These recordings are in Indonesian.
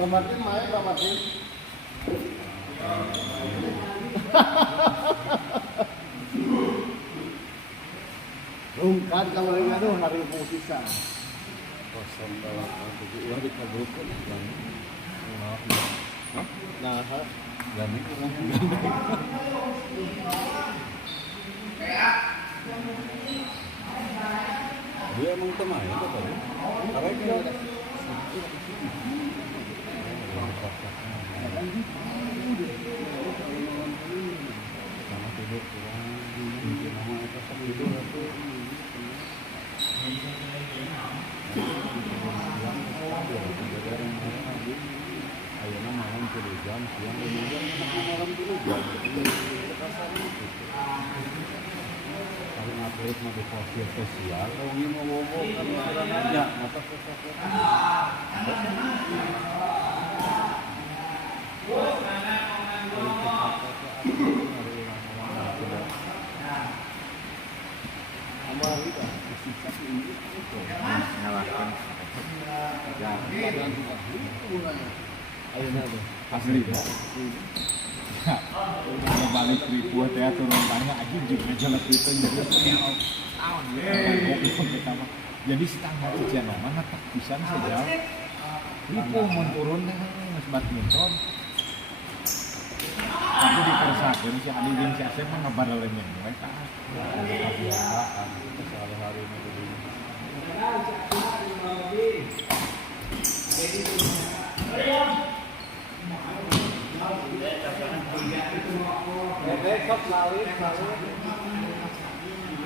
Ramadan main Ramadan. Kan kalau ini aduh hari posisi. Kosong dalam tujuh uang dikabulkan. Nah, dan itu dia emang teman ya tadi. Apa itu? Ayeuna malam 3 jam, siang 5 jam, malam 3 jam. Kalau ngapit mah di sosial spesial, kalau ini mau ngomong kan orang aja, mata sosok. Amal kita sikap ini itu nyalakan. Ya, dan ayo nado asli ya. Kalau balik ribu teh turun banyak aja juga jalan itu jadi tahun ya. Jadi setengah ujian mana tak bisa saja. Ribu mau turun deh mas badminton. Tapi dipersakin si Adi dan si Asep mah ngebaralenya mereka. Kebiasaan sehari-hari ini begini. Besok lalit.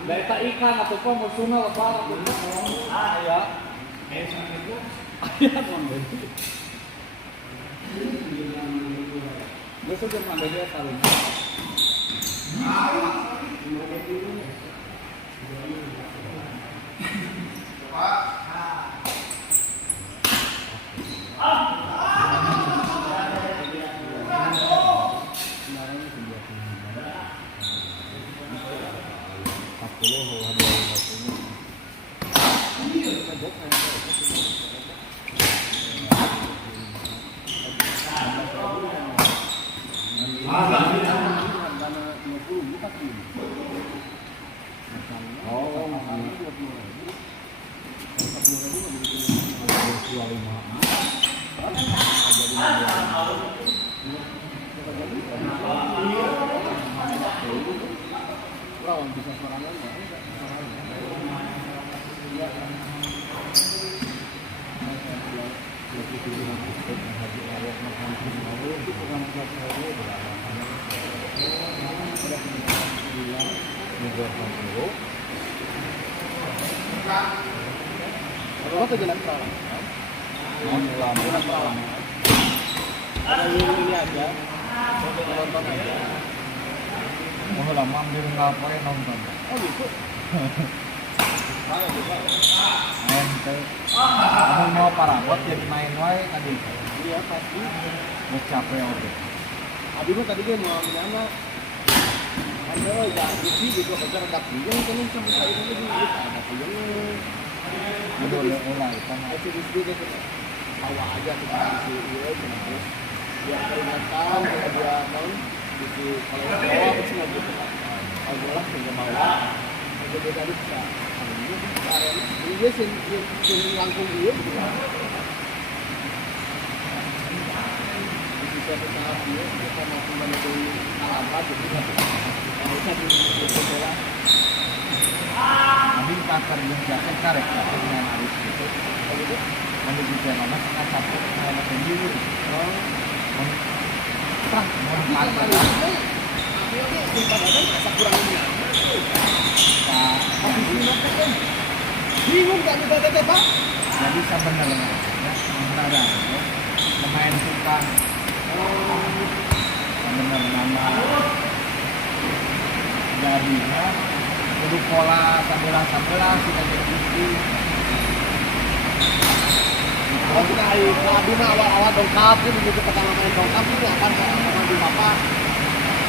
Data ikan atau apa musuhnya lebar ya. Besok jam mana dia taruh? Bisa sorangan ya. Apa ke jalan perawan? Jalan perawan. Ini aja. Nonton aja. Mau lah mampir ngapain nonton? Oh gitu. Ente. Kamu mau parabot jadi main wae tadi. Iya pasti. Mau capek oke. Abi mah tadi dia mau nyana. Ada ya bisi gitu baca redak puyeng kan sampai saya ini gitu ada puyeng. Ada oleh kan. Itu bisi gitu. Bawa aja kita bisi iya terus. Biar peringatan kalau dia mau bisi kalau bawa pasti nggak gitu. Kalau bola sehingga bawa. Jadi tadi bisa. Ini sih langkung dia gitu. Bisa kita dia kita masuk menuju apa jadi kalau tadi itu bola. Nanti pasar yang jaket karek dengan harus gitu. Kalau gitu Nanti juga nama sangat satu nama sendiri. oh Terang mau pasar. Oke, kita badan rasa kurang ini. Bingung gak kita tetep Pak? Jadi sebenarnya ya, sebenarnya ya, pemain suka sebenarnya nama adu pola sambelah kita jadi bukti. Kalau kita Aduna awal-awal dongkap itu begitu pertama main dongkap itu akan sama di bapak.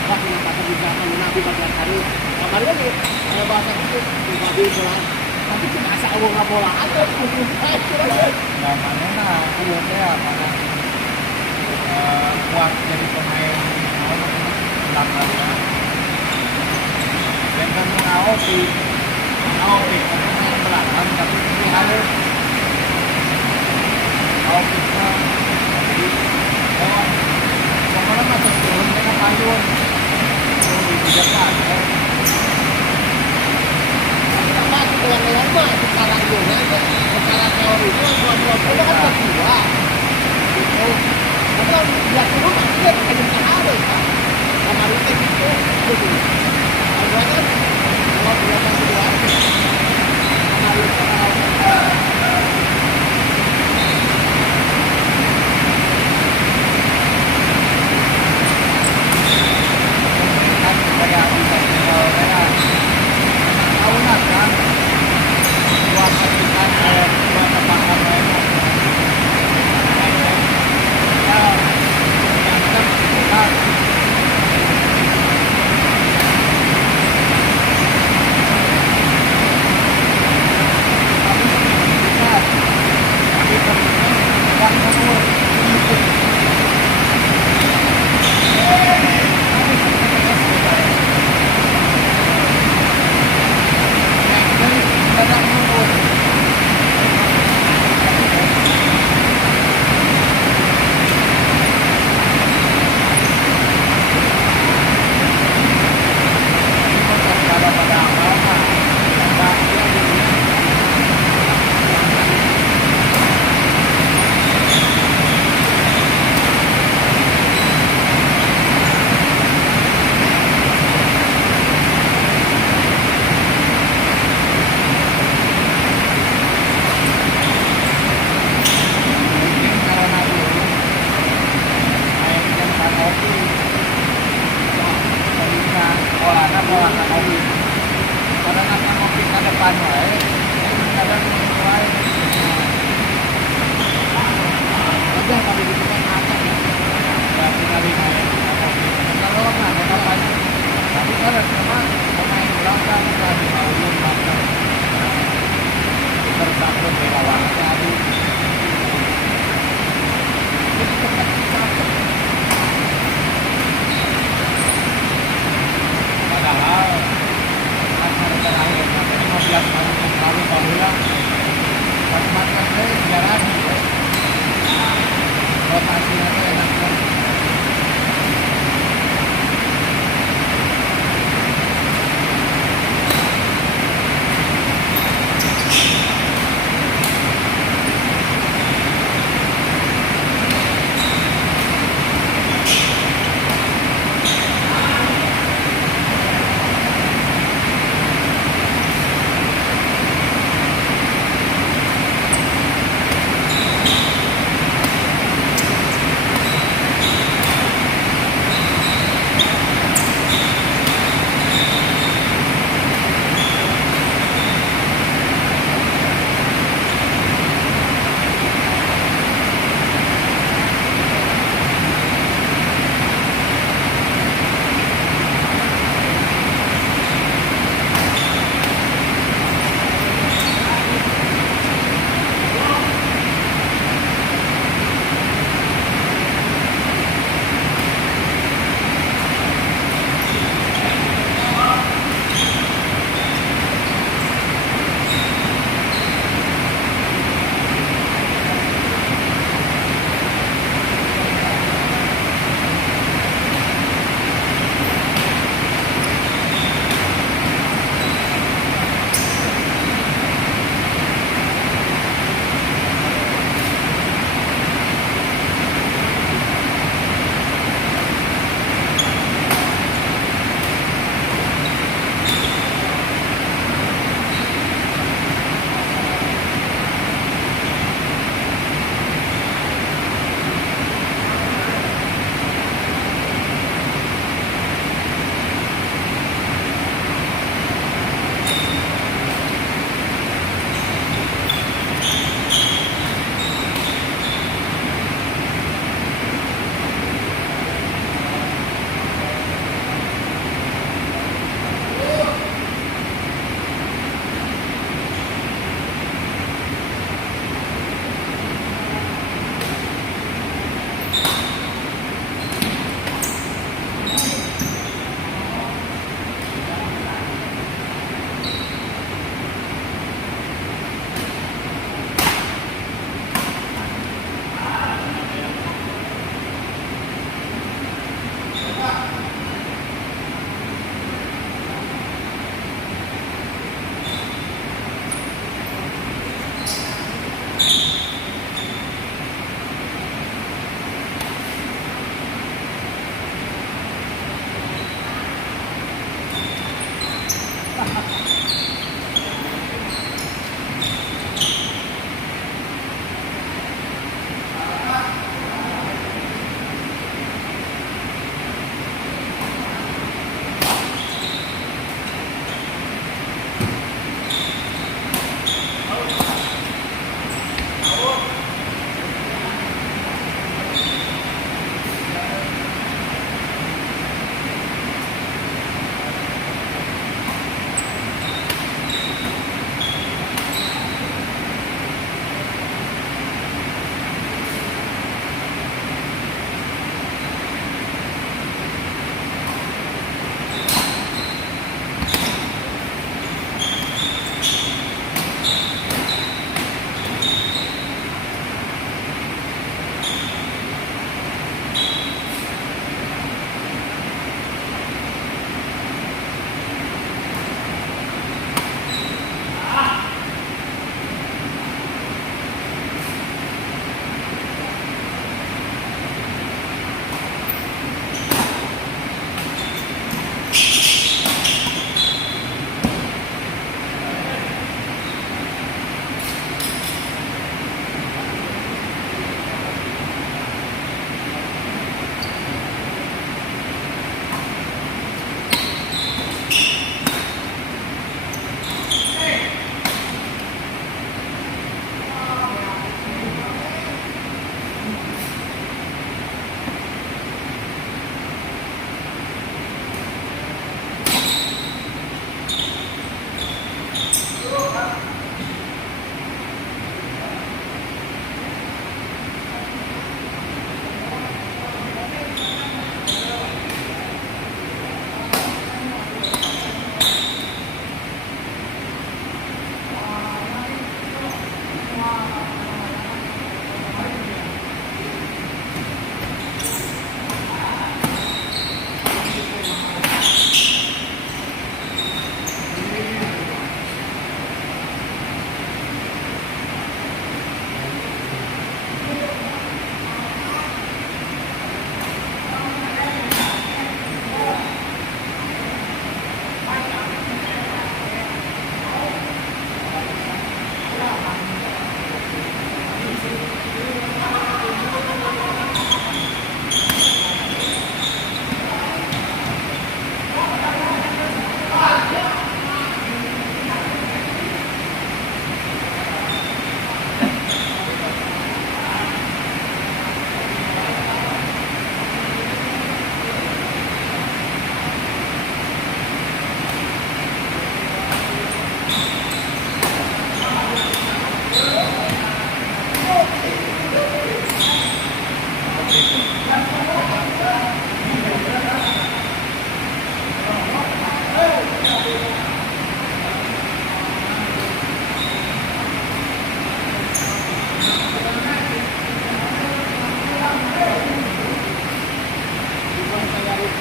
Pak yang kata di belakang nabi bagian hari. Kabarnya nih bahasa itu nabi pulang. Tapi cuma asal awal bola aja mungkin saya. Nah, mana ya mana kuat jadi pemain belakang. Dan kan Aoki pemain belakang tapi ini harus Aoki jadi pokoknya macam turun dengan payung di depan. Apa tulang mah sekarang juga secara teori itu dua kan kedua. Itu kalau dia turun masih ada harus kan. Kemarin itu gitu. Ada kan kalau dia kedua kemarin kayak tahunan kan buat pastikan buat tepakan mereka ya yang terbuka tapi yang umur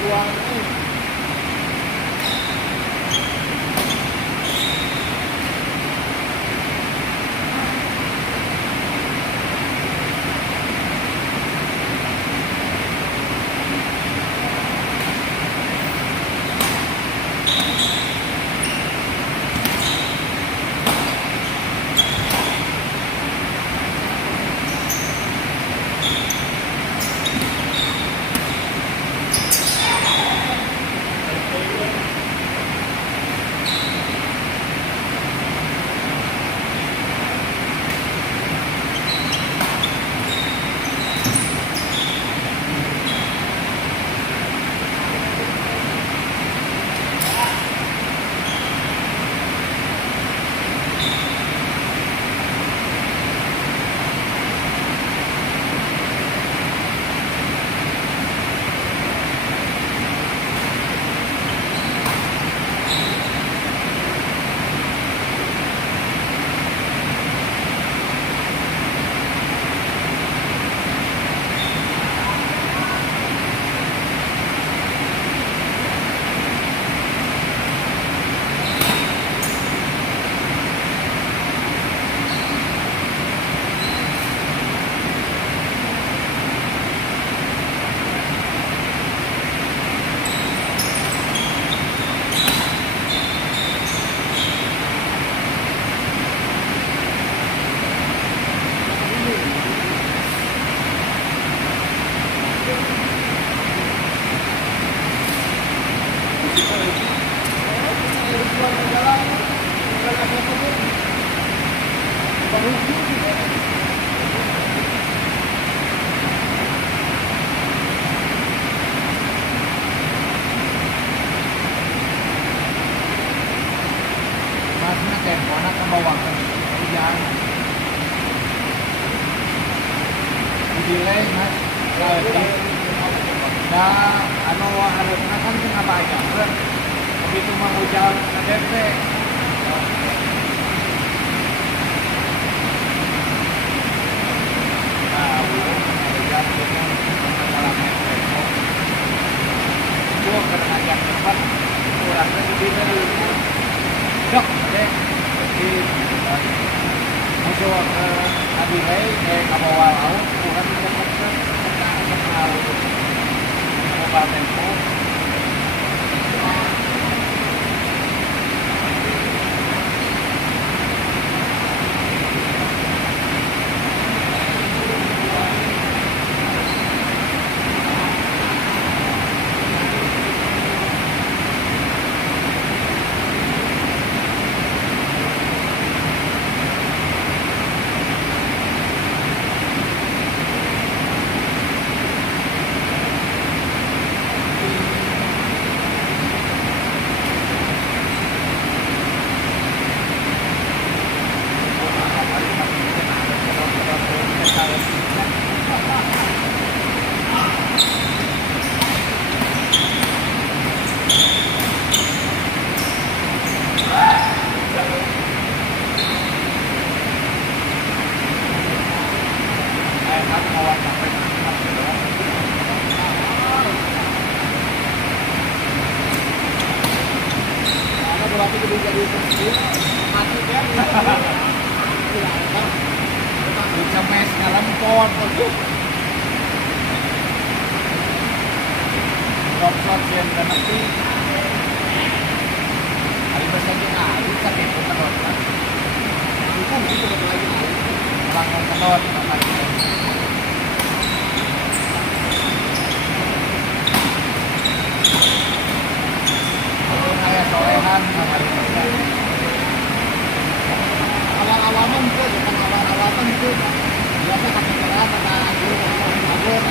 buang nih. Masnya temponya ke bawah kan hujan delay mas lagi nah anu harusnya kan kenapa aja begitu mau hujan KDP nah hujan dengan masalah tempo gua kena ngajak cepat kurangnya di delay dok deh jadi musuh ke Adilai ke bawah laut kurang cepat kenal mobile tempo Berarti jadi mati kan? bisa mes ngelempon tuh drop yang nanti hari besarnya kali kan itu terus kan Bukan itu betul lagi kali. langsung kedot kayak solehan sama dia Awal-awal tuh, bukan awal-awal tuh. Biasa kasih keras kata guru kabur.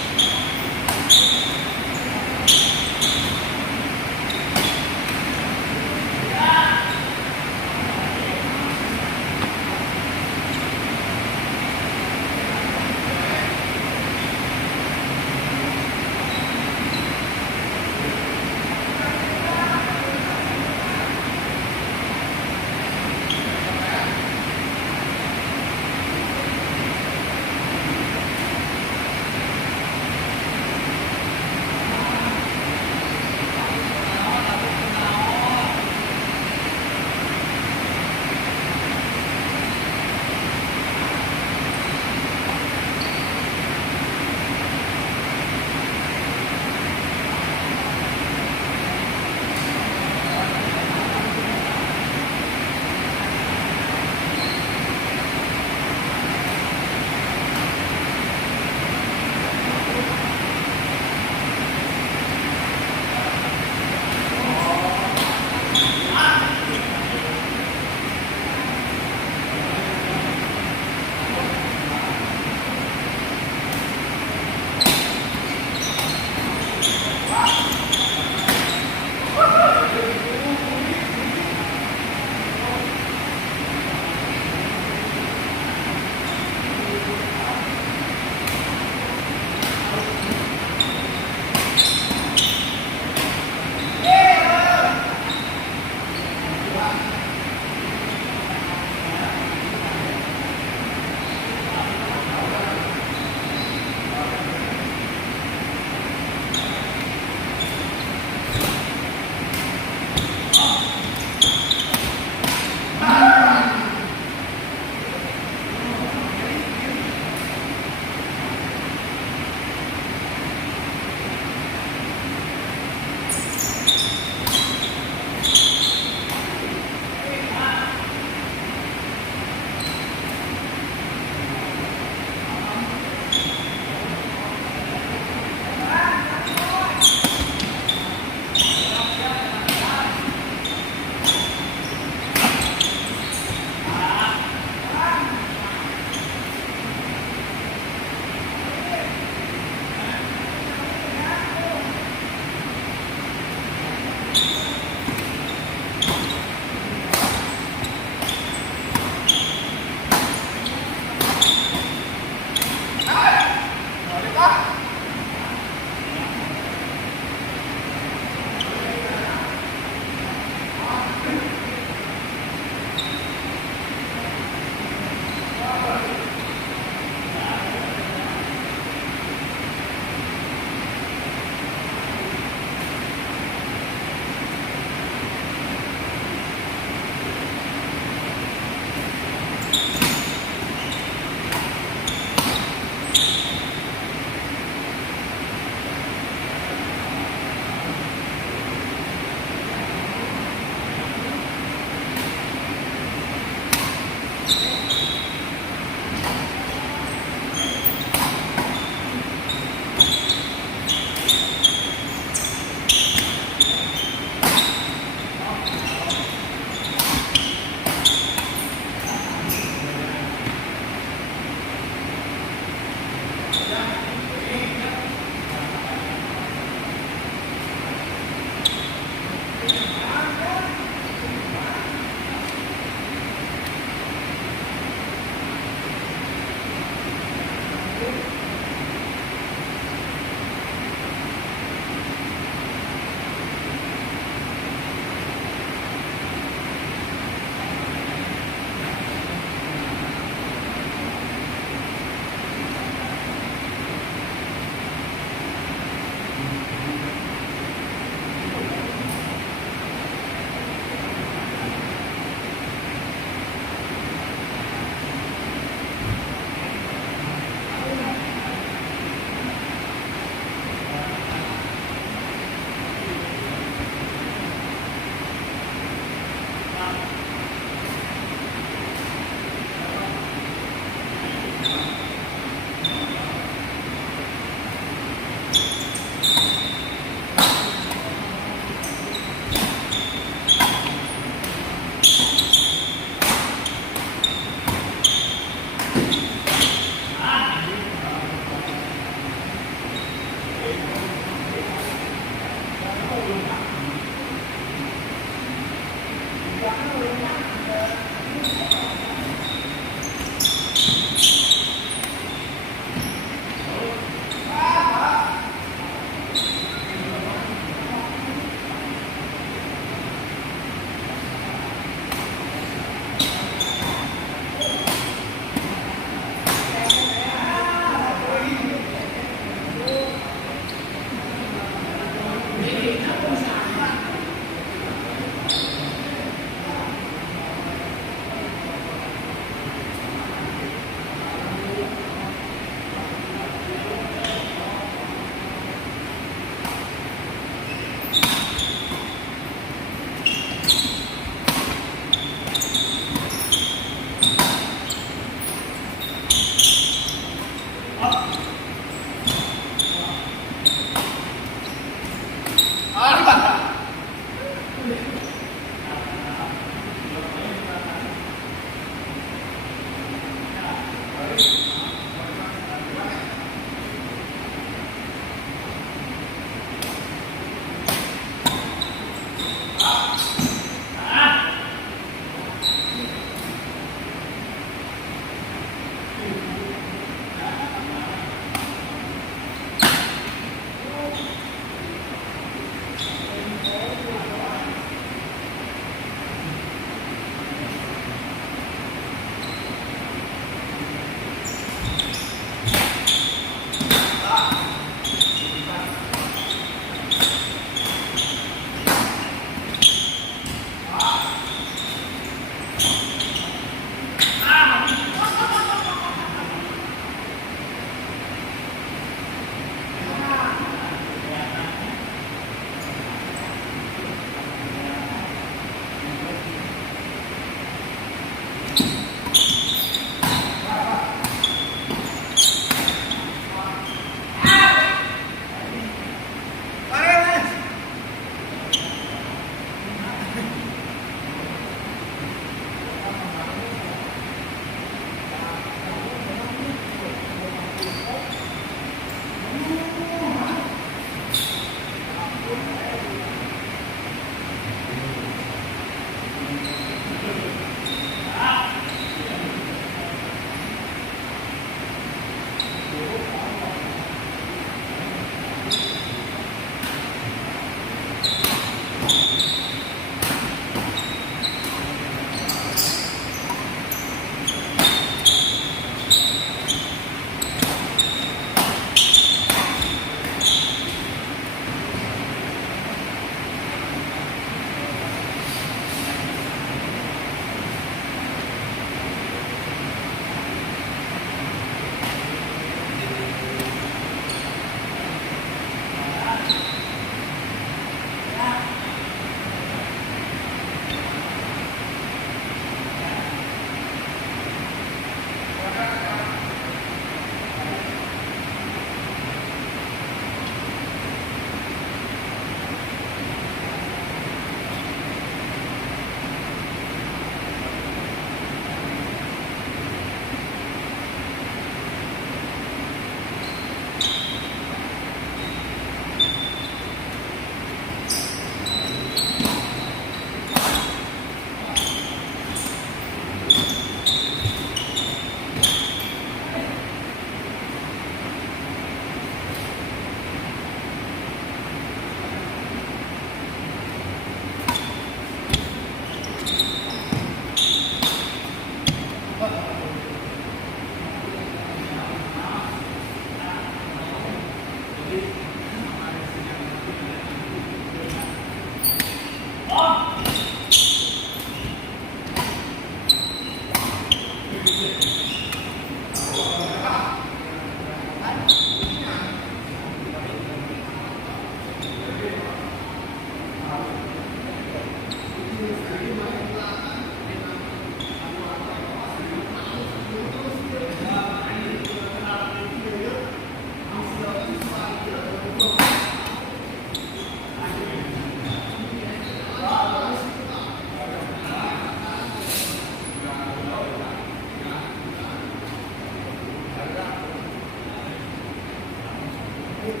Saling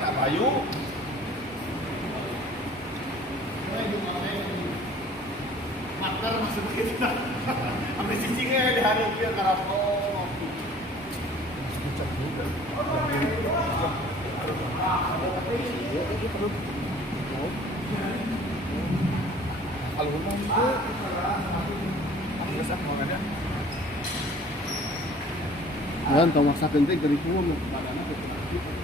apa ayu? Makna maksud kita. Sampai cicingnya diharapin karena oh. Alumni itu besar makanya. Kan tahu masakan teh dari kuah badannya